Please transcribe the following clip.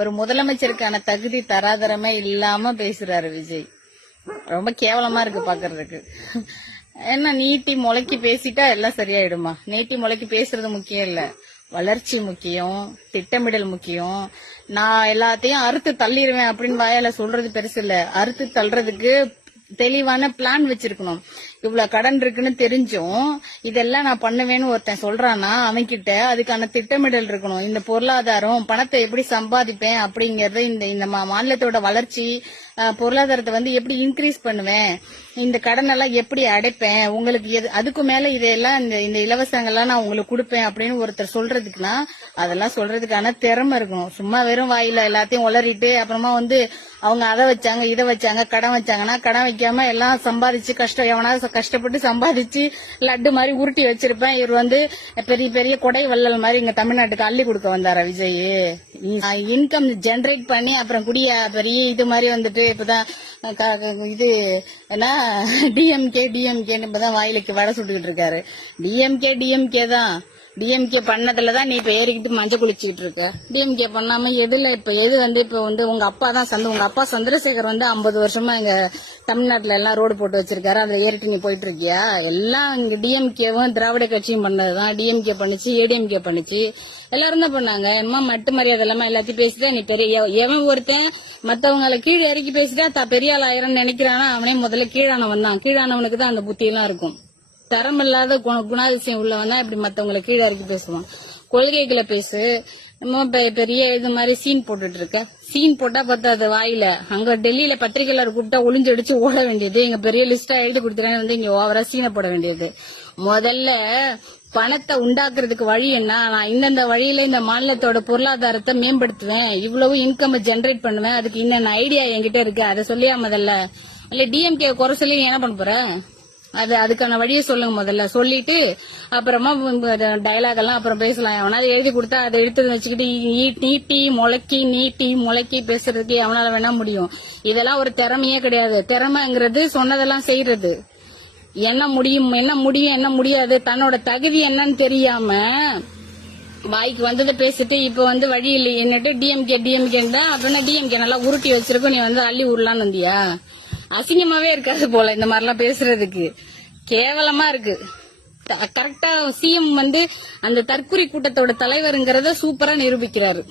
ஒரு முதலமைச்சருக்கான தகுதி தராதரமே இல்லாம பேசுறாரு விஜய். ரொம்ப கேவலமா இருக்கு பாக்குறதுக்கு. என்ன நீட்டி முளைக்கி பேசிட்டா எல்லாம் சரியாயிடுமா? நீட்டி முளைக்கி பேசுறது முக்கியம் இல்ல, வளர்ச்சி முக்கியம், திட்டமிடல் முக்கியம். நான் எல்லாத்தையும் அறுத்து தள்ளிடுவேன் அப்படின்னு வாயால சொல்றது பெருசு இல்ல, அறுத்து தள்ளுறதுக்கு தெளிவான பிளான் வச்சிருக்கணும். இவ்வளவு கடன் இருக்குன்னு தெரிஞ்சும் இதெல்லாம் நான் பண்ணுவேன்னு ஒருத்தன் சொல்றானா அவன்கிட்ட அதுக்கான திட்டமிடல் இருக்கணும். இந்த பொருளாதாரம் பணத்தை எப்படி சம்பாதிப்பேன் அப்படிங்கறது, இந்த மாநிலத்தோட வளர்ச்சி பொருளாதாரத்தை எப்படி இன்க்ரீஸ் பண்ணுவேன், இந்த கடன் எல்லாம் எப்படி அடைப்பேன், உங்களுக்கு அதுக்கு மேல இதெல்லாம் இந்த இலவசங்கள்லாம் நான் உங்களுக்கு கொடுப்பேன் அப்படின்னு ஒருத்தர் சொல்றதுக்குன்னா அதெல்லாம் சொல்றதுக்கான திறமை இருக்கணும். சும்மா வெறும் வாயில எல்லாத்தையும் உளறிட்டு அப்புறமா அவங்க அதை வச்சாங்க இதை வச்சாங்க கடன் வச்சாங்கன்னா கடன் வைக்காம எல்லாம் சம்பாதிச்சு எவனாவது கஷ்டப்பட்டு சம்பாதிச்சு லட்டு மாதிரி உருட்டி வச்சிருப்பேன். இவர் பெரிய பெரிய கொடை வள்ளல் மாதிரி இங்க தமிழ்நாட்டுக்கு அள்ளி கொடுக்க வந்தாரா விஜய்? இன்கம் ஜெனரேட் பண்ணி அப்புறம் பெரிய இது மாதிரி இப்பதான் இது என்ன டிஎம்கேன்னு இப்பதான் வாயிலுக்கு வடை சுட்டுக்கிட்டு இருக்காரு. டிஎம்கே தான். டிஎம்கே பண்ணதுலதான் நீ இப்ப ஏறிக்கிட்டு மஞ்சள் குளிச்சுக்கிட்டு இருக்க. டிஎம்கே பண்ணாம எதுல இப்ப உங்க அப்பா தான் உங்க அப்பா சந்திரசேகர் 50 வருஷமா இங்க தமிழ்நாட்டுல எல்லாம் ரோடு போட்டு வச்சிருக்காரு. அதுல ஏறிட்டு நீ போயிட்டு இருக்கியா? எல்லாம் இங்க டிஎம்கேவும் திராவிட கட்சியும் பண்ணதுதான். டிஎம்கே பண்ணுச்சு, ஏடிஎம்கே பண்ணுச்சு, எல்லாரும் தான் பண்ணாங்க. என்னமா மட்டு மரியாதை இல்லாம எல்லாத்தையும் பேசிட்டா நீ பெரிய எவன் ஒருத்தன் மத்தவங்களை கீழே இறக்கி பேசிட்டா பெரிய ஆள் ஆயிரம் நினைக்கிறானா அவனே முதல்ல கீழானவன் தான். கீழானவனுக்கு தான் அந்த புத்தி எல்லாம் இருக்கும். தரம் இல்லாத குணாதிசயம் உள்ளவன் தான் இப்படி மத்தவங்களை கீழே இறக்கி பேசுவான். கொள்கைகளை பேசு. பெரிய இது மாதிரி சீன் போட்டுட்டு இருக்க. சீன் போட்டா பத்தாது வாயில. அங்க டெல்லியில பத்திரிகையாளர் கூப்பிட்டா ஒளிஞ்சடிச்சு ஓட வேண்டியது, இங்க பெரிய லிஸ்டா எழுதி கொடுத்துறேன்னு இங்க ஓவரா சீனை போட வேண்டியது. முதல்ல பணத்தை உண்டாக்குறதுக்கு வழி என்ன, நான் இந்தந்த வழியில இந்த மாநிலத்தோட பொருளாதாரத்தை மேம்படுத்துவேன், இவ்வளவு இன்கம் ஜெனரேட் பண்ணுவேன், அதுக்கு இன்னென்ன ஐடியா என்கிட்ட இருக்கு, அதை சொல்லியா முதல்ல. இல்ல டிஎம்கே குறை சொல்லி என்ன பண்ண போற? அதுக்கான வழியை சொல்லுங்க முதல்ல. சொல்லிட்டு அப்புறமா டயலாக் எல்லாம் அப்புறம் பேசலாம். எவனாவது எழுதி கொடுத்தா அதை எடுத்து வச்சுக்கிட்டு நீட்டி முளைக்கி பேசுறதுக்கு எவனால வேணா முடியும். இதெல்லாம் ஒரு திறமையே கிடையாது. திறமைங்கிறது சொன்னதெல்லாம் செய்யறது. என்ன முடியும் என்ன முடியாது, தன்னோட தகுதி என்னன்னு தெரியாம வாய்க்கு வந்ததை பேசிட்டு இப்ப வழி இல்லை என்னட்டு டிஎம்கே தான். அப்படின்னா டிஎம்கே நல்லா உருட்டி வச்சிருக்கோம், நீ அள்ளி உருளான்னு வந்தியா? அசிங்கமாவே இருக்காது போல இந்த மாதிரிலாம் பேசுறதுக்கு. கேவலமா இருக்கு. கரெக்டா சிஎம் அந்த தற்குறி கூட்டத்தோட தலைவருங்கிறத சூப்பரா நிரூபிக்கிறாரு.